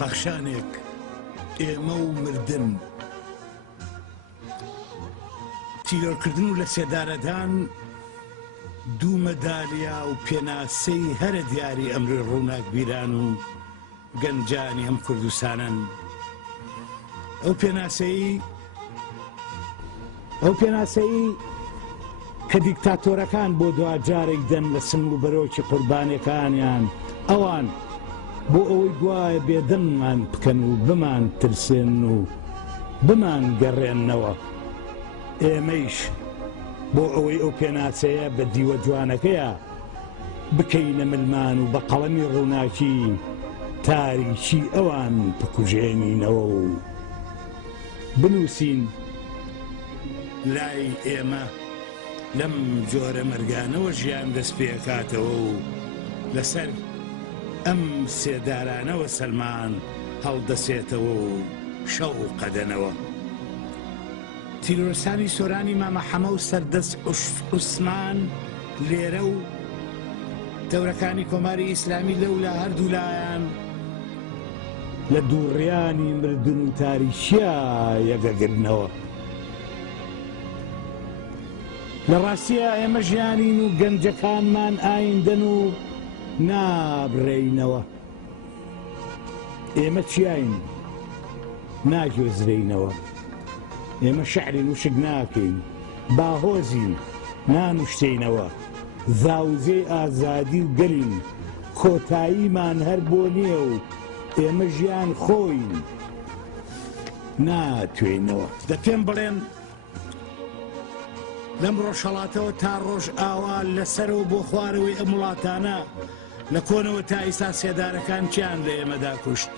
پەخشانێک ئێمە و مردن تیرۆرکردن و لە سێدارەدان دوو مەدالیا و پێناسەی هەرە دیاری ئەمری ڕووناک بیران و گەنجانی ئەم کوردستانن ئەو پێناسەی کە دیکتاتۆرەکان بۆ دوجارێک دەن لە سنگ و بەرۆکی قوربانیەکانیان ئەوان بۆ ئەوەی دوایە بێدەنمان بکەن و بمان ترسێن و بمان گەڕێننەوە ئێمەیش بۆ ئەوەی ئەو پێناسەیە بە دیوە جوانەکەیە بکەینە ملمان و بە قەڵەمی ڕووناکی تاریکی ئەوان بکوژێنینەوە و بنووسین لای ئێمە لەم جۆرە مەرگانەوە ژیان دەست پێکاتەوە و لەسەر ئەم سێدارانەوە سەلمان هەڵدەسێتەوە و شەو قەدەنەوە تیرۆرستانی سۆرانی مامە حەمە و سەردەست عوسمان لێرە و دەورەکانی کۆماری ئیسلامی لەولا هەردوو لایەن لە دووڕیانی مردن و تاریشیە یەگەگرنەوە لە ڕاستیە ئێمە ژیانین و گەنجەکانمان ئایندەن و نابڕێینەوە ئێمە چیاین ناگوێزرێینەوە ئێمە شەعرین و شک ناکەین باهۆزین نانوشتینەوە زاوزێ ئازادی و گەلین کۆتاییمان هەر بۆ نییە و ئێمە ژیان خۆین ناتوێنەوە دە پێم بڵێن لەم ڕۆژهەڵاتەوە تا ڕۆژ ئاوا لەسەرەوە بۆ خوارەوەی ئەم وڵاتانە لە کۆنەوە تا ئیستا سێدارەکان چیان لە ئێمەدا کوشت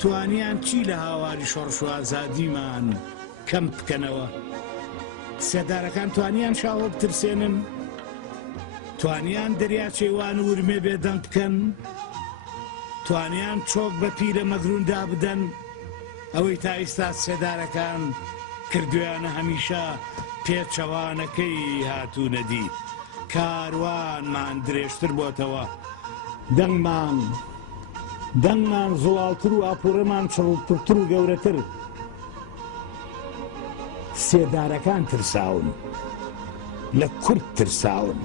توانیان چی لە هاواری شۆڕش و ئازادیمان کەم بکەنەوە سێدارەکان توانیان شاوە بترسێنن توانیان دەریاچەیوان ورمێ بێدەنگ بکەن توانیان چۆک بە پیرە مەگروندا بدەن ئەوەی تا ئیستا سێدارەکان کردویانە هەمیشە پێچەوانەکەی هاتوونەدی کاروانمان درێژتر بۆتەوە دەنگمان زوڵاوتر و ئاپوڕەمان چڕوتر و گەورەتر سێدارەکان ترساون لە کورد ترساون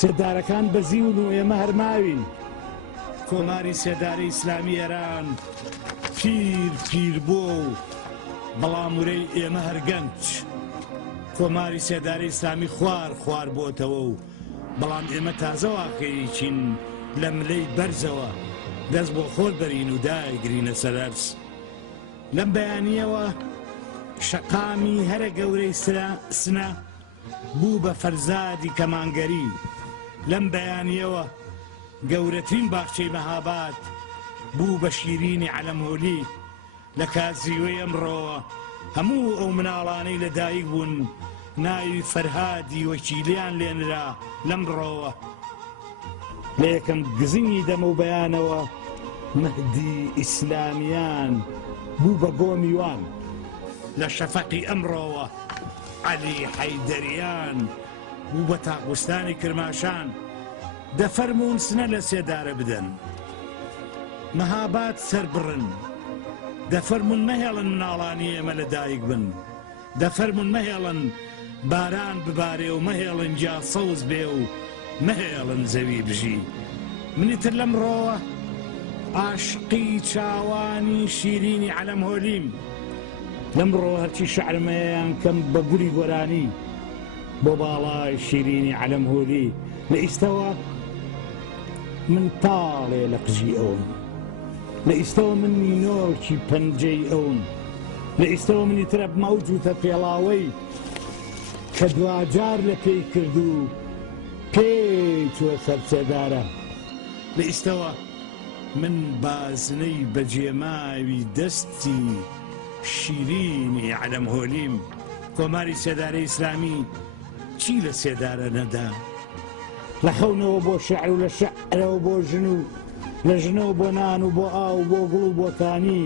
سێدارەکان بەزیون و ئێمە هەرماوین کۆماری سێداری ئیسلامی ئێران پیر بووە و بەڵام ورەی ئێمە هەرگەنج کۆماری سێداری ئیسلامی خوار بۆتەوە و بەڵام ئێمە تازە واقعیچین لە ملەی بەرزەوە دەست بۆ خۆر بەرین و دایگرینە سەرەرس لەم بەیانیەوە شەقامی هەرە گەورەی سنە بوو بە فەرزادی کەمانگەری لەم بەیانیەوە گەورەترین باخچەی مەهاباد بوو بە شیرینی عەلەمهۆلی لە کاتزیوەی ئەمڕۆوە هەموو ئەو مناڵانەی لەدایک بوون ناوی فەرهادی وەکیلیان لێنرا لەمڕۆوە لە یەکەم گزنگی دەمە و بەیانەوە مەهدی ئیسلامیان بوو بە گۆمیوان لە شەفەقی ئەمڕۆوە عەلی حەیدەریان بوو بە تاقوستانی کرماشان دەفەرمون سنە لە سێدارە بدەن مەهاباد سەربڕن دەفەرمون مەهێڵن مناڵانی ئێمە لەدایک بن دەفەرمون مەهێڵن باران ببارێ و مەهێڵن جا سەوز بێ و مەهێڵن زەوی بژی منیتر لەمڕۆوە عاشقی چاوانی شیرینی عەلەمهۆلیم لەمڕۆ هەرچی شەعرمەیەیان کەم بە گوری گۆرانی بۆ باڵای شیرینی عەلەمهۆلی لە ئیستەوە من تاڵێ لە قژی ئەوم لە ئیستەوە من نینۆکی پەنجەی ئەوم لە ئیستەوە منی ترە مەوجودە پێڵاوەی کە دوجار لە پێی کرد و پێی چوە سەرسێدارە لە ئیستەوە من بازنەی بەجێماوی دەستی شیرینی عەلەمهۆلیم کۆماری سێدارەی ئیسلامی چی لە سێدارە نەدا لە خەونەوە بۆ شەعر و لە شەعرەوە بۆ ژن و لە ژنەوە بۆ نان و بۆ ئاو بۆ گوڵ و بۆتانی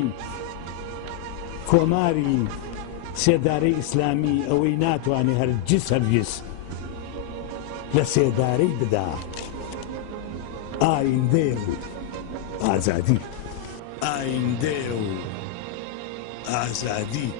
کۆماری سێدارەی ئیسلامی ئەوەی ناتوانێت هەرگیز لە سێدارەی بدا ئایندەیە و ئازادی ئایندێ و ئازادی